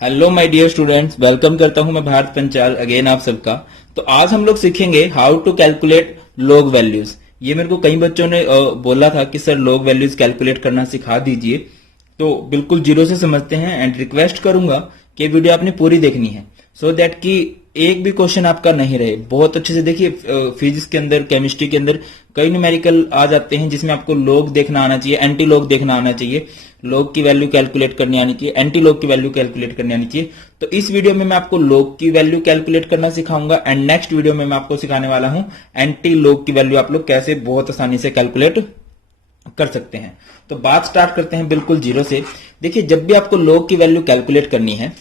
Hello my dear students, welcome करता हूं मैं भारत पंचाल अगेन आप सबका। तो आज हम लोग सीखेंगे how to calculate log values. ये मेरे को कई बच्चों ने बोला था कि सर लॉग वैल्यूज कैलकुलेट करना सिखा दीजिए, तो बिल्कुल जीरो से समझते हैं। एंड रिक्वेस्ट करूंगा कि वीडियो आपने पूरी देखनी है सो दैट कि एक भी क्वेश्चन आपका नहीं रहे। बहुत अच्छे से देखिए, फिजिक्स के अंदर, केमिस्ट्री के अंदर कई न्यूमेरिकल आ जाते हैं जिसमें आपको लॉग देखना आना चाहिए, एंटी लॉग देखना आना चाहिए, लॉग की वैल्यू कैलकुलेट करनी आनी चाहिए, एंटी लॉग की वैल्यू कैलकुलेट करनी आनी चाहिए। तो इस वीडियो में मैं आपको लॉग की वैल्यू कैलकुलेट करना सिखाऊंगा एंड नेक्स्ट वीडियो में मैं आपको सिखाने वाला हूं एंटी लॉग की वैल्यू आप लोग कैसे बहुत आसानी से कैलकुलेट कर सकते हैं। तो बात स्टार्ट करते हैं बिल्कुल जीरो से। देखिए, जब भी आपको लॉग की वैल्यू कैलकुलेट करनी है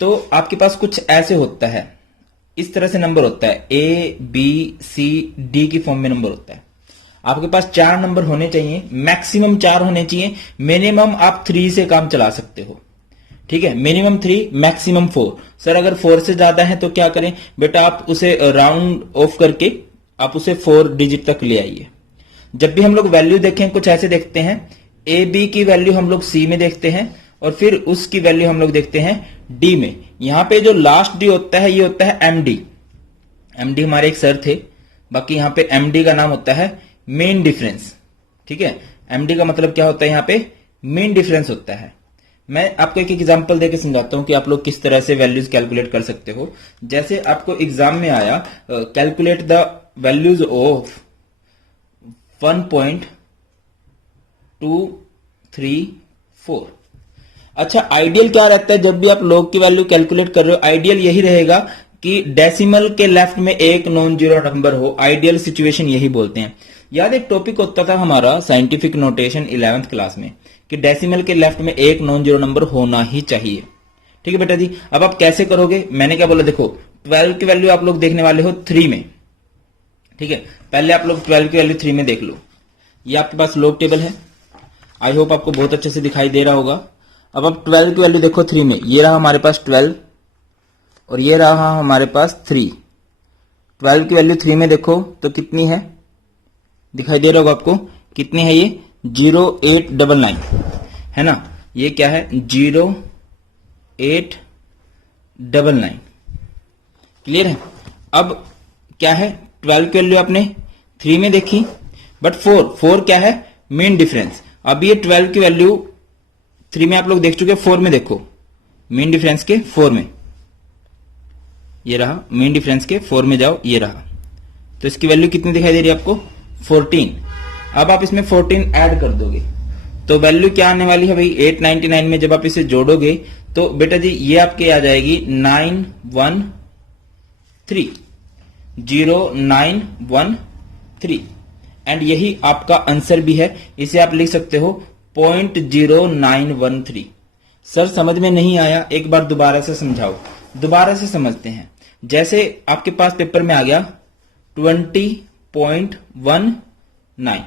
तो आपके पास कुछ ऐसे होता है, इस तरह से नंबर होता है, ए बी सी डी की फॉर्म में नंबर होता है। आपके पास 4 नंबर होने चाहिए, मैक्सिमम 4 होने चाहिए, मिनिमम आप 3 से काम चला सकते हो। ठीक है, मिनिमम 3, मैक्सिमम 4। सर अगर 4 से ज्यादा है तो क्या करें बेटा, आप उसे राउंड ऑफ करके आप उसे 4 डिजिट तक ले आइए। जब भी हम लोग वैल्यू देखें कुछ ऐसे देखते हैं, ए बी की वैल्यू हम लोग सी में देखते हैं और फिर उसकी वैल्यू हम लोग देखते हैं डी में। यहां पे जो लास्ट डी होता है ये होता है एमडी। एमडी हमारे एक सर थे, बाकी यहां पे एमडी का नाम होता है मेन डिफरेंस। ठीक है, एमडी का मतलब क्या होता है, यहां पे मेन डिफरेंस होता है। मैं आपको एक एग्जांपल देके समझाता हूं कि आप लोग किस तरह से वैल्यूज कैलकुलेट कर सकते हो। जैसे आपको एग्जाम में आया, कैलकुलेट द वैल्यूज ऑफ 1.234। अच्छा, आइडियल क्या रहता है जब भी आप लॉग की वैल्यू कैलकुलेट कर रहे हो? आइडियल यही रहेगा कि डेसिमल के लेफ्ट में एक नॉन जीरो नंबर हो। आइडियल सिचुएशन यही बोलते हैं। याद एक टॉपिक होता था हमारा साइंटिफिक नोटेशन 11th क्लास में कि डेसिमल के लेफ्ट में एक नॉन जीरो नंबर होना ही चाहिए। ठीक है बेटा जी, अब आप कैसे करोगे? मैंने क्या बोला, देखो 12 की वैल्यू आप लोग देखने वाले हो 3 में। ठीक है, पहले आप लोग 12 की वैल्यू 3 में देख लो। ये आपके पास लॉग टेबल है, आई होप आपको बहुत अच्छे से दिखाई दे रहा होगा। अब आप 12 की वैल्यू देखो 3 में, ये रहा हमारे पास 12 और ये रहा हमारे पास 3। 12 की वैल्यू 3 में देखो तो कितनी है, दिखाई दे रहा होगा आपको, कितनी है ये? 0899 है ना। ये क्या है? 0899। क्लियर है? अब क्या है, 12 की वैल्यू आपने 3 में देखी, बट 4 क्या है? Main difference. अब ये 12 की वैल्यू 3 में आप लोग देख चुके, 4 में देखो, मेन डिफरेंस के 4 में, ये रहा मेन डिफरेंस के 4 में जाओ, ये रहा। तो इसकी वैल्यू कितनी दिखाई दे रही है आपको? 14। अब आप इसमें 14 ऐड कर दोगे तो वैल्यू क्या आने वाली है भाई? 899 में जब आप इसे जोड़ोगे तो बेटा जी ये आपके आ जाएगी 913, 0913। एंड यही आपका आंसर भी है। इसे आप लिख सकते हो 0.0913। सर समझ में नहीं आया, एक बार दोबारा से समझाओ। दोबारा से समझते हैं। जैसे आपके पास पेपर में आ गया 20.19,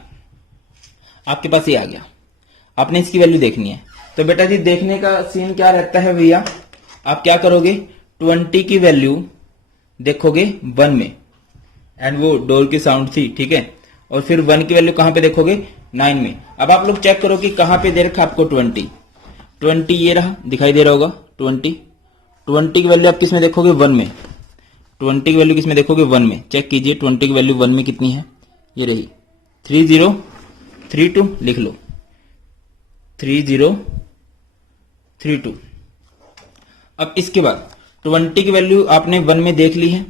आपके पास ये आ गया, आपने इसकी वैल्यू देखनी है। तो बेटा जी देखने का सीन क्या रहता है भैया, आप क्या करोगे, 20 की वैल्यू देखोगे 1 में, एंड वो डोर की साउंड थी, ठीक है। और फिर 1 की वैल्यू कहां पे देखोगे? 9 में। अब आप लोग चेक करो कि कहां पे दे रखा आपको 20 ये रहा, दिखाई दे रहा होगा 20 की वैल्यू आप किस में देखोगे? 1 में। 20 की वैल्यू किस में देखोगे? 1 में। चेक कीजिए 20 की वैल्यू 1 में कितनी है, ये रही 3032, लिख लो 3032। अब इसके बाद 20 की वैल्यू आपने 1 में देख ली है,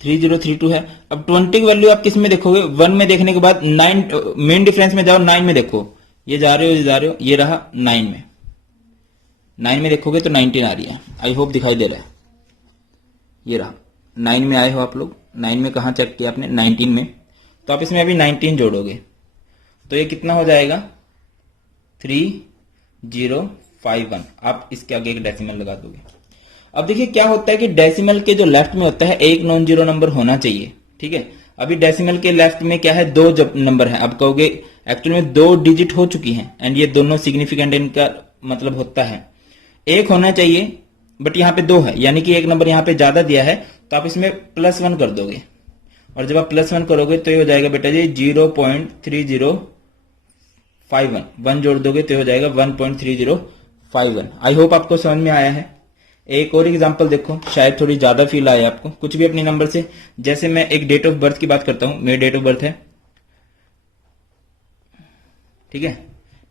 3032 है। अब 20 की वैल्यू आप किस में देखोगे? 1 में देखने के बाद 9 मेन डिफरेंस में जाओ, 9 में देखो, ये जा रहे हो, ये रहा 9 में। 9 में देखोगे तो 19 आ रही है, आई होप दिखाई दे रहा है, ये रहा 9 में आए हो आप लोग। 9 में कहां चेक किया आपने? 19 में। तो आप इसमें अभी 19 जोड़ोगे तो ये कितना हो जाएगा? 3051। आप इसके आगे एक डेसिमल लगा दोगे। अब देखिए क्या होता है कि डेसिमल के जो लेफ्ट में होता है एक नॉन जीरो नंबर होना चाहिए। ठीक है, अभी डेसिमल के लेफ्ट में क्या है? 2 जब नंबर है। अब कहोगे एक्चुअली में 2 डिजिट हो चुकी हैं एंड ये दोनों सिग्निफिकेंट, इनका मतलब होता है 1 होना चाहिए, बट यहां पे 2 है, यानी कि एक नंबर यहां पे ज्यादा दिया है, तो आप इसमें +1 कर दोगे। और जब आप +1 करोगे तो ये हो जाएगा बेटा जी 0.3051, 1 जोड़ दोगे तो हो जाएगा 1.30 51। आई होप आपको समझ में आया है। एक और एग्जांपल देखो, शायद थोड़ी ज्यादा फील आए आपको, कुछ भी अपने नंबर से। जैसे मैं एक डेट ऑफ बर्थ की बात करता हूं, मेरी डेट ऑफ बर्थ है, ठीक है,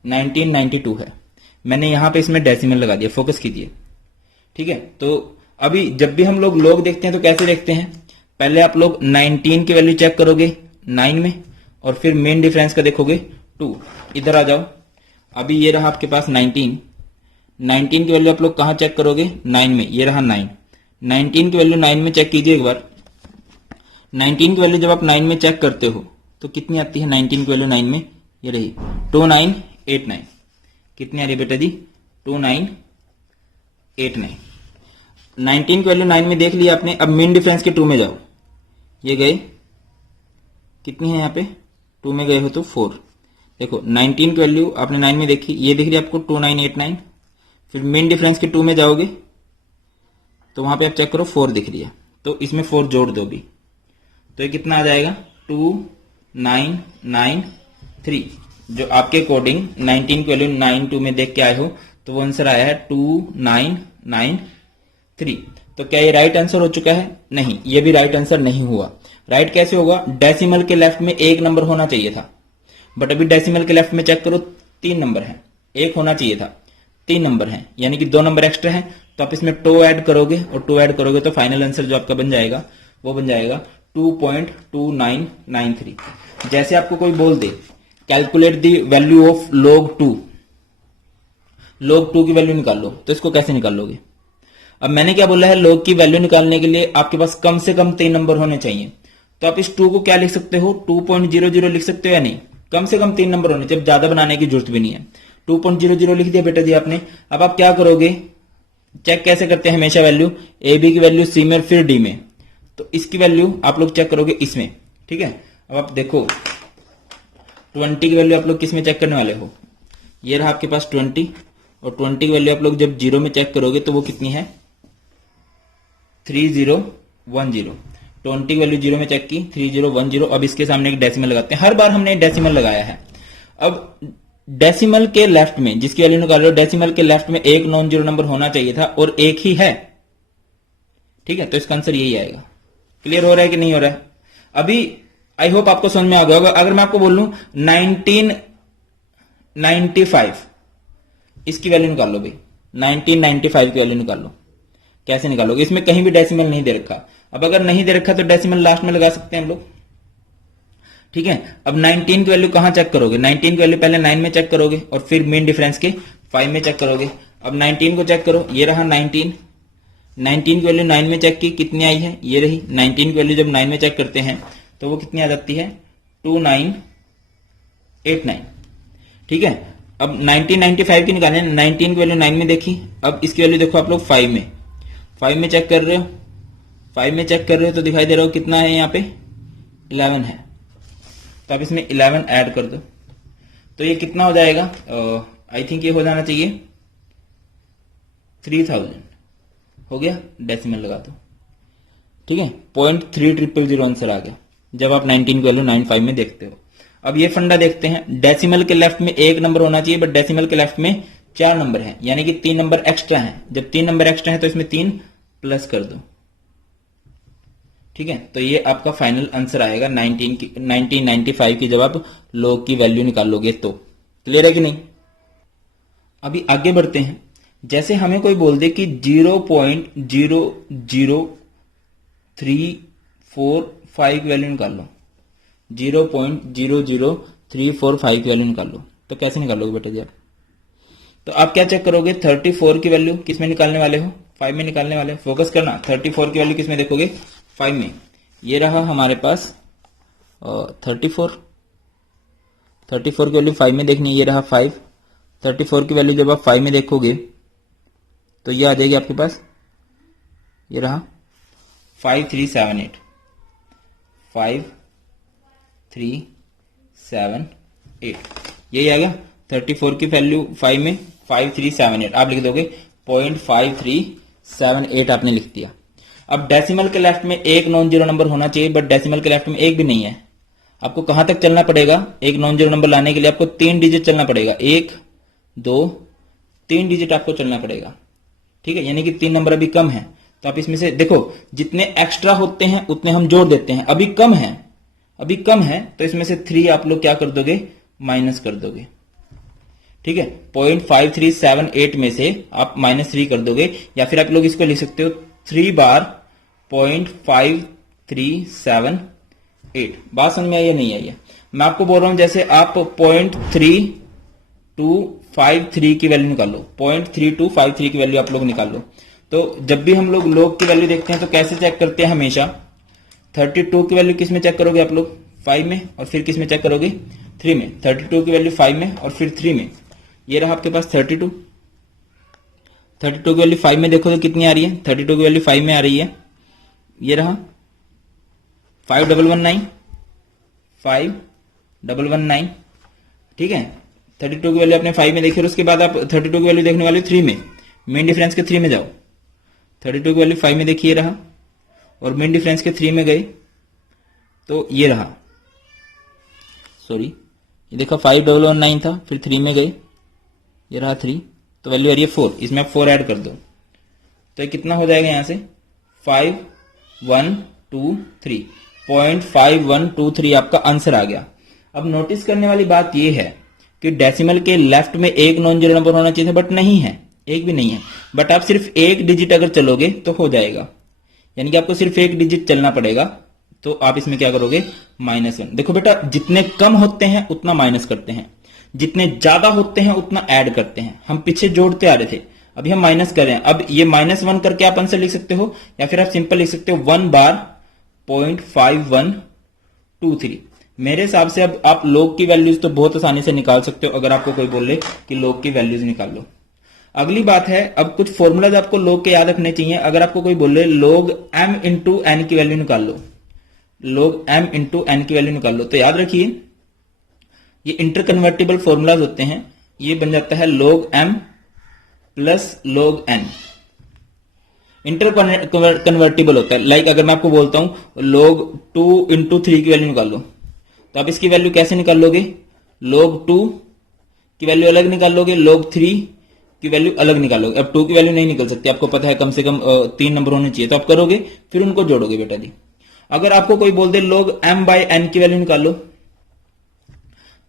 1992 है। मैंने यहां पे इसमें डेसिमल लगा दिया, फोकस कीजिए, ठीक है। तो अभी जब भी हम लोग लोग देखते हैं तो कैसे देखते हैं, पहले आप लोग 19 की वैल्यू चेक करोगे 9 में, और फिर मेन डिफरेंस का देखोगे 2। इधर आ जाओ, अभी ये रहा आपके पास 19 की वैल्यू आप लोग कहां चेक करोगे, 9 में, ये रहा 9। 19 की वैल्यू 9 में चेक कीजिए एक बार। 19 की वैल्यू जब आप 9 में चेक करते हो तो कितनी आती है 19 की वैल्यू 9 में, ये रही 2989। कितनी आ रही बेटा जी, 2989। 19 की वैल्यू 9 में देख लिया आपने। अब मीन डिफरेंस के 2 में जाओ, ये गए, कितनी है यहाँ पे, 2 में गए हो तो 4। देखो 19 की वैल्यू आपने 9 में देखी, ये दिख रही है आपको 2989। फिर मीन डिफरेंस के 2 में जाओगे तो वहां पे आप चेक करो 4 दिख रही है, तो इसमें 4 जोड़ दो भी, तो ये कितना आ जाएगा 2993। जो आपके अकॉर्डिंग 19 की वैल्यू 92 में देख के आए हो तो वो आंसर आया है 2993। तो क्या ये राइट आंसर हो चुका है? नहीं, ये भी राइट आंसर नहीं हुआ। राइट कैसे होगा, डेसिमल के लेफ्ट में एक नंबर होना चाहिए था, बट अभी डेसिमल के लेफ्ट में चेक करो 3 नंबर है, एक होना चाहिए था, 3 नंबर है, यानी कि 2 नंबर एक्स्ट्रा है। तो आप इसमें 2 ऐड करोगे, और 2 ऐड करोगे तो फाइनल आंसर जो आपका बन जाएगा वो बन जाएगा 2.2993। जैसे आपको कोई बोल दे calculate the value of log 2, log 2 की वैल्यू निकाल लो, तो इसको कैसे निकाल लोगे? अब मैंने क्या बोला है, log की वैल्यू निकालने के लिए आपके पास कम से कम 3 नंबर होने चाहिए। तो आप इस 2 को क्या लिख सकते हो, 2.00 लिख सकते हो या नहीं? कम से कम 3 नंबर होने चाहिए, ज्यादा बनाने की जरूरत भी नहीं है। 2.00 लिख दिया बेटा जी आपने। अब आप क्या करोगे, चेक कैसे करते हैं हमेशा वैल्यू, ए बी की वैल्यू सी में फिर डी में, तो इसकी वैल्यू आप लोग चेक करोगे इसमें, ठीक है। अब आप देखो 20 की वैल्यू आप लोग किस में चेक करने वाले हो, ये रहा आपके पास 20, और 20 की वैल्यू आप लोग जब 0 में चेक करोगे तो वो कितनी है 3010। 20 की वैल्यू 0 में चेक की 3010। अब इसके सामने एक डेसिमल लगाते हैं, हर बार हमने डेसिमल लगाया है। अब डेसिमल के लेफ्ट में जिसकी वैल्यू निकाल रहे हो, डेसिमल के लेफ्ट में एक नॉन जीरो नंबर होना चाहिए था और एक ही है, ठीक है। तो इसका आंसर यही आएगा। क्लियर हो रहा है कि नहीं हो रहा है? अभी आई होप आपको समझ में आ गया होगा। अगर मैं आपको बोलूं 1995, इसकी वैल्यू निकाल लो भाई, 1995 की वैल्यू निकाल लो। कैसे निकालोगे? इसमें कहीं भी डेसिमल नहीं दे रखा। अब अगर नहीं दे रखा तो डेसिमल लास्ट में लगा सकते हैं हम लोग, ठीक है। अब 19 की वैल्यू कहां चेक करोगे, 19 की वैल्यू पहले 9 में चेक करोगे और फिर मेन डिफरेंस के 5 में चेक करोगे। अब 19 को चेक करो, ये रहा 19 की वैल्यू 9 में चेक की, कितनी आई है, ये रही। 19 की वैल्यू जब 9 में चेक करते हैं तो वो कितनी आ जाती है 2989, ठीक है। अब 1995 की निकालने, 19 की वैल्यू 9 में देखी, अब इसकी वैल्यू देखो आप लोग 5 में चेक कर रहे हो, 5 में चेक कर रहे हो तो दिखाई दे रहा हो कितना है यहाँ पे 11 है। तो आप इसमें 11 ऐड कर दो तो ये कितना हो जाएगा, आई थिंक ये हो जाना चाहिए 3000 हो गया। डेसिमल लगा दो, ठीक है। 0.3000 आंसर आ गया जब आप 19 की वैल्यू 95 में देखते हो। अब ये फंडा देखते हैं, डेसिमल के लेफ्ट में एक नंबर होना चाहिए बट डेसिमल के लेफ्ट में 4 नंबर है, यानी कि 3 नंबर एक्स्ट्रा है। जब 3 नंबर एक्स्ट्रा है तो इसमें 3 प्लस कर दो, ठीक है। तो ये आपका फाइनल आंसर आएगा 1995 की जब आप log की वैल्यू निकालोगे तो। क्लियर है कि नहीं? अभी आगे बढ़ते हैं। जैसे हमें कोई बोल दे कि 0.00345 की वैल्यू निकाल लो, 0.00345 की वैल्यू निकाल लो, तो कैसे निकालोगे बेटा जी आप? तो आप क्या चेक करोगे, 34 की वैल्यू किस में निकालने वाले हो, 5 में निकालने वाले हो। फोकस करना, 34 की वैल्यू किस में देखोगे, 5 में। ये रहा हमारे पास 34 की वैल्यू 5 में देखनी है, ये रहा 5। 34 की वैल्यू जब आप 5 में देखोगे तो ये आ जाएगी आपके पास, ये रहा 5378, 5378 यही आ गया। 34 की वैल्यू 5 में 5378 आप लिख दोगे, 0.5378 आपने लिख दिया। अब डेसिमल के लेफ्ट में एक नॉन जीरो नंबर होना चाहिए बट डेसिमल के लेफ्ट में एक भी नहीं है। आपको कहां तक चलना पड़ेगा, एक नॉन जीरो नंबर लाने के लिए आपको 3 डिजिट चलना पड़ेगा, 1 2 3 डिजिट आपको चलना पड़ेगा, ठीक है, यानी कि 3 नंबर अभी कम है। तो आप इसमें से देखो जितने एक्स्ट्रा होते हैं उतने हम जोड़ देते हैं, अभी कम है तो इसमें से 3 आप लोग क्या कर दोगे, माइनस कर दोगे, ठीक है। 0.5378 में से आप -3 कर दोगे, या फिर आप लोग इसको लिख सकते हो 3 बार 0.5378। बात समझ में आई या नहीं आई है? मैं आपको बोल रहा हूं जैसे आप 0.3253 की वैल्यू निकालो, 0.3253 की वैल्यू आप लोग निकाल लो। तो जब भी हम लोग log की वैल्यू देखते हैं तो कैसे चेक करते हैं, हमेशा 32 की वैल्यू किस में चेक करोगे आप लोग, 5 में, और फिर किस में चेक करोगे, 3 में। 32 की वैल्यू 5 में और फिर 3 में। ये रहा आपके पास 32 की वैल्यू 5 में देखो तो कितनी आ रही है, 32 की वैल्यू 5 में आ रही है, ये रहा 5119, ठीक है। 32 की वैल्यू आपने 5 में देखी और उसके बाद आप 32 की वैल्यू देखने वाले 3 में, मेन डिफरेंस के 3 में जाओ। 32 की वैल्यू 5 में देखिए रहा, और मेन डिफरेंस के 3 में गए तो ये रहा, सॉरी ये देखा 5119 था, फिर 3 में गए, ये रहा 3, तो वैल्यू आ रही है 4। इसमें आप 4 ऐड कर दो तो ये कितना हो जाएगा, यहां से 5123, 0.5123 आपका आंसर आ गया। अब नोटिस करने वाली बात यह है कि डेसिमल के लेफ्ट में एक नॉन जीरो नंबर होना चाहिए, बट नहीं है, एक भी नहीं है। बट आप सिर्फ एक डिजिट अगर चलोगे तो हो जाएगा, यानी कि आपको सिर्फ एक डिजिट चलना पड़ेगा। तो आप इसमें क्या करोगे, -1। देखो बेटा, जितने कम होते हैं उतना माइनस करते हैं, जितने ज्यादा होते हैं उतना ऐड करते हैं। हम पीछे जोड़ते आ रहे थे, अभी हम माइनस कर रहे हैं। अब ये -1 करके आप आंसर लिख सकते हो, या फिर आप सिंपल लिख सकते हो 1 बार 0.5123। मेरे हिसाब से अब आप log की वैल्यूज तो बहुत आसानी से निकाल सकते हो, अगर आपको कोई बोले कि log की वैल्यूज निकाल लो। अगली बात है, अब कुछ फॉर्मूलाज आपको log के याद रखने चाहिए। अगर आपको कोई बोले log m इंटू एन की वैल्यू निकाल लो, log m इंटू एन की वैल्यू निकाल लो, तो याद रखिए ये इंटरकन्वर्टिबल फॉर्मूलाज होते हैं। ये बन जाता है log m plus log n। Inter convertible होता है। लाइक अगर मैं आपको बोलता हूं log 2 इंटू 3 की वैल्यू निकाल लो, तो आप इसकी वैल्यू कैसे निकाल लोगे, log 2 की वैल्यू अलग निकाल लोगे, log 3 की वैल्यू अलग निकालोगे। अब 2 की वैल्यू नहीं निकल सकती, आपको पता है कम से कम 3 नंबर होने चाहिए, तो आप करोगे फिर उनको जोड़ोगे बेटा जी। अगर आपको कोई बोल दे log m बाई n की वैल्यू निकाल लो,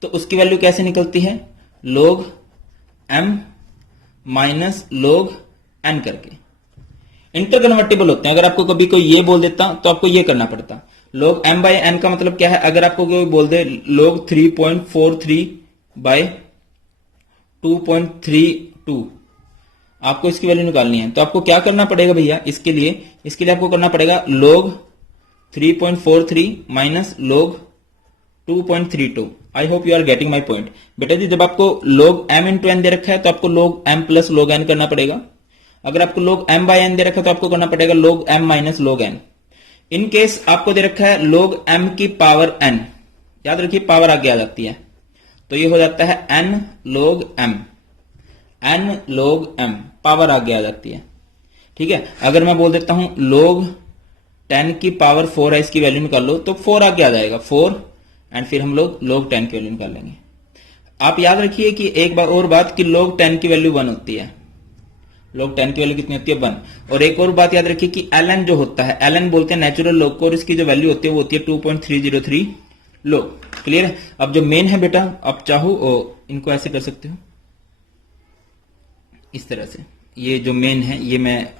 तो उसकी वैल्यू कैसे निकलती है, log m minus log n करके। इंटर कन्वर्टिबल होते हैं। अगर आपको कभी कोई ये बोल देता तो आपको ये करना पड़ता। log m बाई n का मतलब क्या है, अगर आपको कोई बोल दे log 3.43 बाय 2.32, आपको इसकी वैल्यू निकालनी है, तो आपको क्या करना पड़ेगा भैया, इसके लिए आपको करना पड़ेगा log 3.43 minus log 2.32। I hope you are getting my point. बेटा जी, जब आपको log m इंटू एन दे रखा है तो आपको log m plus log n करना पड़ेगा। अगर आपको log m बाय n दे रखा है तो आपको करना पड़ेगा log m minus log n। In case आपको दे रखा है log m की पावर n, याद रखिए पावर आगे आ जाती है, तो ये हो जाता है n log m, n log m, power आगे आ जाती है, ठीक है। अगर मैं बोल देता हूं log 10 की पावर 4 है, इसकी वैल्यू निकाल लो, तो 4 आगे आ जाएगा 4, एंड फिर हम लोग log 10 की वैल्यू निकाल लेंगे। आप याद रखिए कि एक बार और बात कि log 10 की वैल्यू 1 होती है, log 10 की वैल्यू कितनी होती है 1। और एक और बात याद रखिए कि ln जो होता है, ln बोलते हैं नेचुरल log को, और इसकी जो वैल्यू होती है वो होती है 2.303 log। क्लियर है। अब जो मेन है बेटा, आप चाहो इनको ऐसे कर सकते हो, इस तरह से। ये जो मेन है ये मैं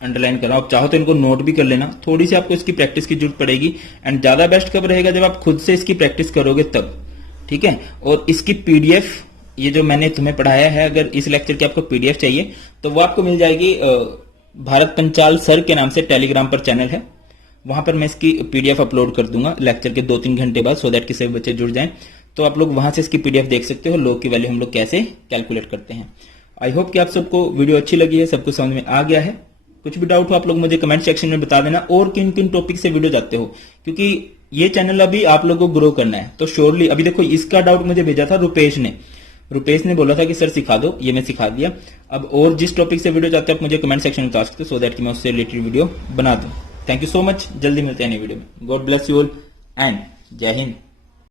अंडरलाइन कर रहा हूं, आप चाहो तो इनको नोट भी कर लेना। थोड़ी सी आपको इसकी प्रैक्टिस की जरूरत पड़ेगी, एंड ज्यादा बेस्ट कब रहेगा, जब आप खुद से इसकी प्रैक्टिस करोगे तब, ठीक है। और इसकी पीडीएफ, ये जो मैंने तुम्हें पढ़ाया है, अगर इस लेक्चर की आपको पीडीएफ चाहिए तो वो आपको मिल जाएगी भारत पंचाल सर के नाम से टेलीग्राम पर चैनल है, वहां पर मैं इसकी पीडीएफ अपलोड कर दूंगा लेक्चर के 2-3 घंटे बाद, सो दैट कि सभी बच्चे जुड़ जाएं। तो आप लोग वहां से इसकी पीडीएफ देख सकते हो, log की वैल्यू हम लोग कैसे कैलकुलेट करते हैं। आई होप कि आप सबको वीडियो अच्छी लगी है, सब कुछ समझ में आ गया है। कुछ भी डाउट हो आप लोग मुझे कमेंट सेक्शन में बता देना, और किन किन टॉपिक से वीडियो चाहते हो, क्योंकि ये चैनल अभी आप लोगों को ग्रो करना है। तो श्योरली, अभी देखो इसका डाउट मुझे भेजा था रुपेश ने बोला था कि सर सिखा दो, ये मैं सिखा दिया। अब और जिस टॉपिक से वीडियो चाहते हो आप मुझे कमेंट सेक्शन में बता सकते हो, सो दैट कि मैं उससे रिलेटेड वीडियो बना दूं। थैंक यू सो मच, जल्दी मिलते हैं नई वीडियो में। God bless you all and जय हिंद।